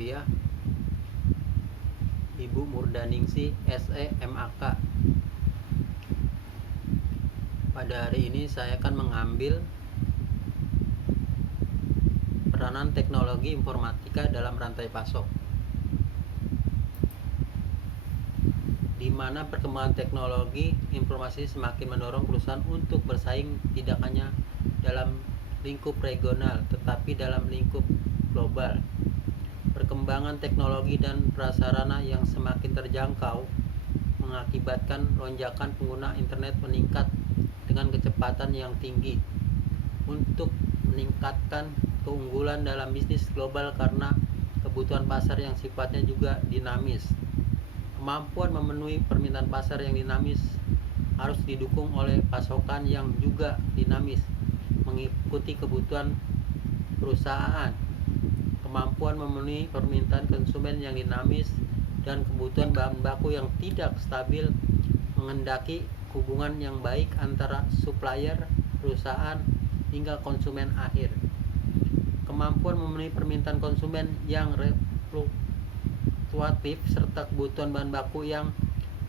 kuliah Ibu Murdaningsih SE MAK. Pada hari ini saya akan mengambil peranan teknologi informatika dalam rantai pasok, di mana perkembangan teknologi informasi semakin mendorong perusahaan untuk bersaing tidak hanya dalam lingkup regional tetapi dalam lingkup global. Perkembangan teknologi dan prasarana yang semakin terjangkau mengakibatkan lonjakan pengguna internet meningkat dengan kecepatan yang tinggi. Untuk meningkatkan keunggulan dalam bisnis global karena kebutuhan pasar yang sifatnya juga dinamis, kemampuan memenuhi permintaan pasar yang dinamis harus didukung oleh pasokan yang juga dinamis mengikuti kebutuhan perusahaan. Kemampuan memenuhi permintaan konsumen yang dinamis dan kebutuhan bahan baku yang tidak stabil mengendaki hubungan yang baik antara supplier, perusahaan, hingga konsumen akhir. Kemampuan memenuhi permintaan konsumen yang fluktuatif serta kebutuhan bahan baku yang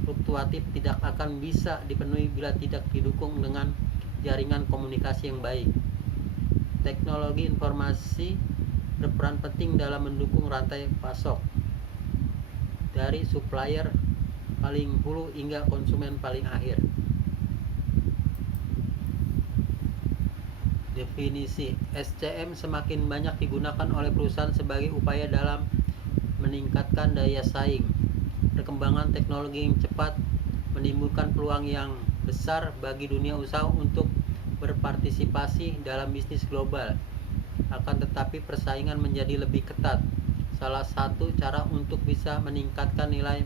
fluktuatif tidak akan bisa dipenuhi bila tidak didukung dengan jaringan komunikasi yang baik. Teknologi informasi berperan penting dalam mendukung rantai pasok dari supplier paling hulu hingga konsumen paling akhir. Definisi SCM semakin banyak digunakan oleh perusahaan sebagai upaya dalam meningkatkan daya saing. Perkembangan teknologi yang cepat menimbulkan peluang yang besar bagi dunia usaha untuk berpartisipasi dalam bisnis global. Akan tetapi persaingan menjadi lebih ketat. Salah satu cara untuk bisa meningkatkan nilai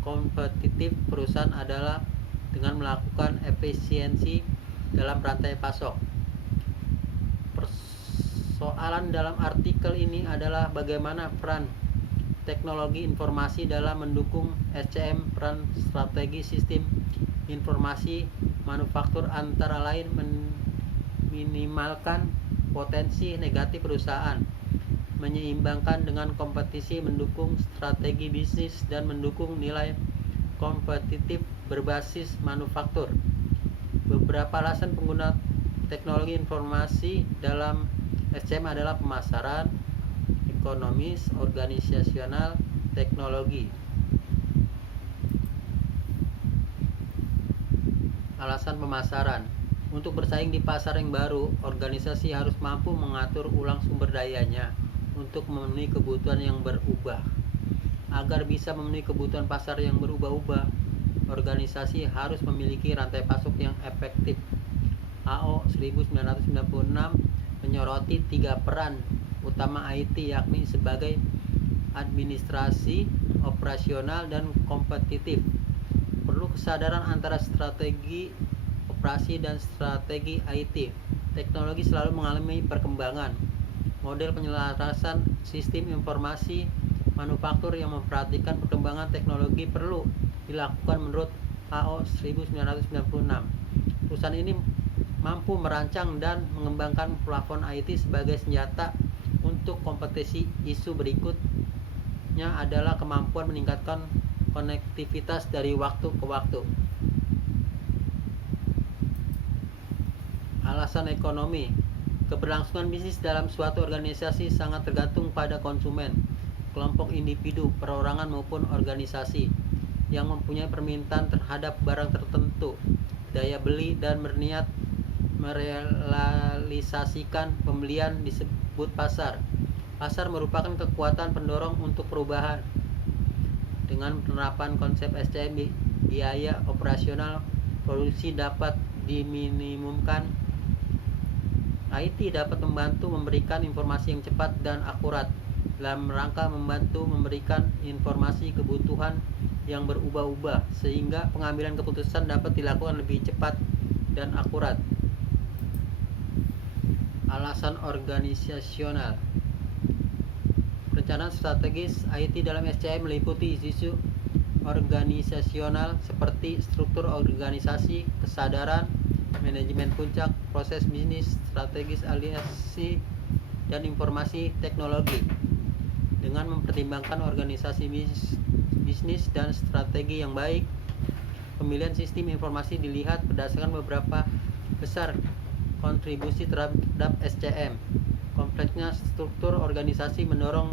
kompetitif perusahaan adalah dengan melakukan efisiensi dalam rantai pasok. Persoalan dalam artikel ini adalah bagaimana peran teknologi informasi dalam mendukung SCM. Peran strategi sistem informasi manufaktur antara lain meminimalkan potensi negatif perusahaan, menyeimbangkan dengan kompetisi, mendukung strategi bisnis, dan mendukung nilai kompetitif berbasis manufaktur. Beberapa alasan pengguna teknologi informasi dalam SCM adalah pemasaran, ekonomis, organisasional, teknologi. Alasan pemasaran. Untuk bersaing di pasar yang baru, organisasi harus mampu mengatur ulang sumber dayanya untuk memenuhi kebutuhan yang berubah. Agar bisa memenuhi kebutuhan pasar yang berubah-ubah, organisasi harus memiliki rantai pasok yang efektif. AO 1996 menyoroti 3 peran utama IT, yakni sebagai administrasi, operasional, dan kompetitif. Perlu kesadaran antara strategi operasi dan strategi IT. Teknologi selalu mengalami perkembangan. Model penyelarasan sistem informasi manufaktur yang memperhatikan perkembangan teknologi perlu dilakukan menurut AO 1996. Perusahaan ini mampu merancang dan mengembangkan plafon IT sebagai senjata untuk kompetisi. Isu berikutnya adalah kemampuan meningkatkan konektivitas dari waktu ke waktu. Alasan ekonomi. Keberlangsungan bisnis dalam suatu organisasi sangat tergantung pada konsumen, kelompok individu, perorangan maupun organisasi yang mempunyai permintaan terhadap barang tertentu, daya beli, dan berniat merealisasikan pembelian disebut pasar. Pasar merupakan kekuatan pendorong untuk perubahan. Dengan penerapan konsep SCM, biaya operasional produksi dapat diminimumkan. IT dapat membantu memberikan informasi yang cepat dan akurat dalam rangka membantu memberikan informasi kebutuhan yang berubah-ubah sehingga pengambilan keputusan dapat dilakukan lebih cepat dan akurat. Alasan organisasional. Perencanaan strategis IT dalam SCM meliputi isu-isu organisasional seperti struktur organisasi, kesadaran, manajemen puncak, proses bisnis, strategis aliansi, dan informasi teknologi. Dengan mempertimbangkan organisasi bisnis dan strategi yang baik, pemilihan sistem informasi dilihat berdasarkan beberapa besar kontribusi terhadap SCM. Kompleksnya struktur organisasi mendorong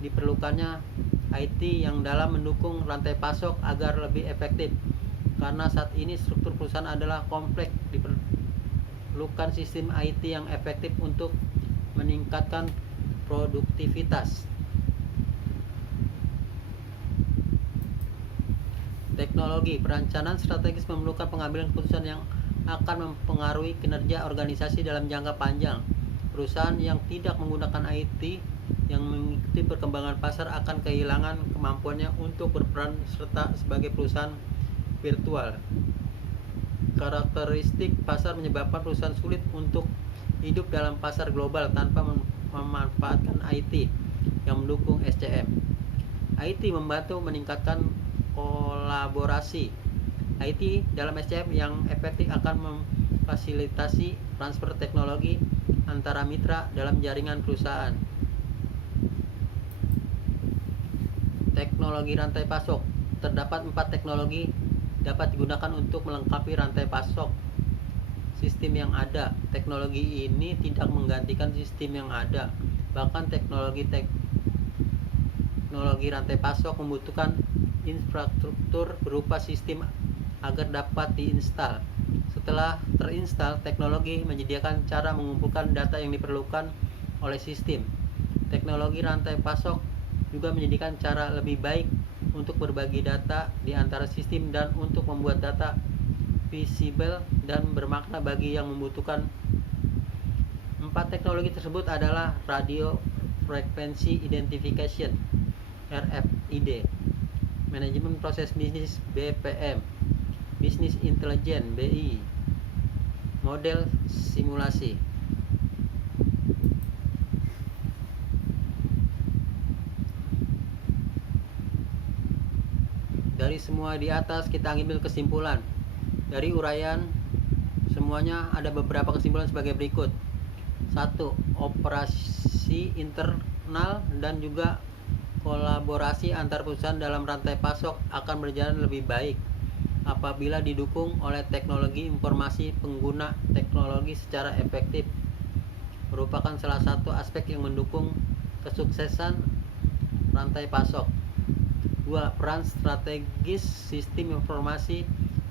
diperlukannya IT yang dalam mendukung rantai pasok agar lebih efektif. Karena saat ini struktur perusahaan adalah kompleks, diperlukan sistem IT yang efektif untuk meningkatkan produktivitas. Teknologi perencanaan strategis memerlukan pengambilan keputusan yang akan mempengaruhi kinerja organisasi dalam jangka panjang. Perusahaan yang tidak menggunakan IT yang mengikuti perkembangan pasar akan kehilangan kemampuannya untuk berperan serta sebagai perusahaan virtual. Karakteristik pasar menyebabkan perusahaan sulit untuk hidup dalam pasar global tanpa memanfaatkan IT yang mendukung SCM. IT membantu meningkatkan kolaborasi. IT dalam SCM yang efektif akan memfasilitasi transfer teknologi antara mitra dalam jaringan perusahaan. Teknologi rantai pasok. Terdapat 4 teknologi dapat digunakan untuk melengkapi rantai pasok sistem yang ada. Teknologi ini tidak menggantikan sistem yang ada. Bahkan teknologi rantai pasok membutuhkan infrastruktur berupa sistem agar dapat diinstal. Setelah terinstal, teknologi menyediakan cara mengumpulkan data yang diperlukan oleh sistem. Teknologi rantai pasok juga menyediakan cara lebih baik untuk berbagi data di antara sistem dan untuk membuat data visible dan bermakna bagi yang membutuhkan. 4 teknologi tersebut adalah Radio Frequency Identification (RFID), Manajemen Proses Bisnis (BPM), Business Intelligence (BI), Model Simulasi. Dari semua di atas kita ambil kesimpulan. Dari uraian semuanya ada beberapa kesimpulan sebagai berikut. 1. Operasi internal dan juga kolaborasi antar perusahaan dalam rantai pasok akan berjalan lebih baik apabila didukung oleh teknologi informasi. Pengguna teknologi secara efektif merupakan salah satu aspek yang mendukung kesuksesan rantai pasok. 2. Peran strategis sistem informasi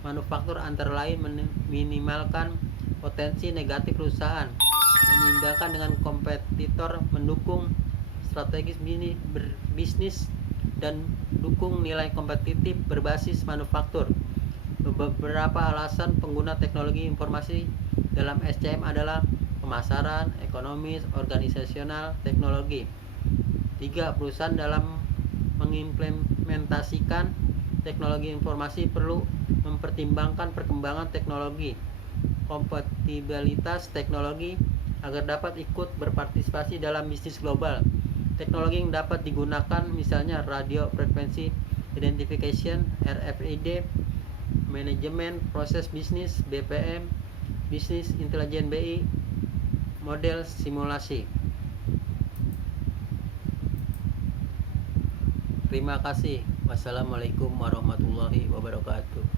manufaktur antara lain meminimalkan potensi negatif perusahaan, menyeimbangan dengan kompetitor, mendukung strategis bisnis, dan dukung nilai kompetitif berbasis manufaktur. Beberapa alasan pengguna teknologi informasi dalam SCM adalah pemasaran, ekonomis, organisasional, teknologi. 3. Perusahaan dalam mengimplementasikan teknologi informasi perlu mempertimbangkan perkembangan teknologi, kompatibilitas teknologi agar dapat ikut berpartisipasi dalam bisnis global. Teknologi yang dapat digunakan misalnya Radio Frequency Identification (RFID), Manajemen Proses Bisnis (BPM), Business Intelligence (BI), Model Simulasi. Terima kasih. Wassalamualaikum warahmatullahi wabarakatuh.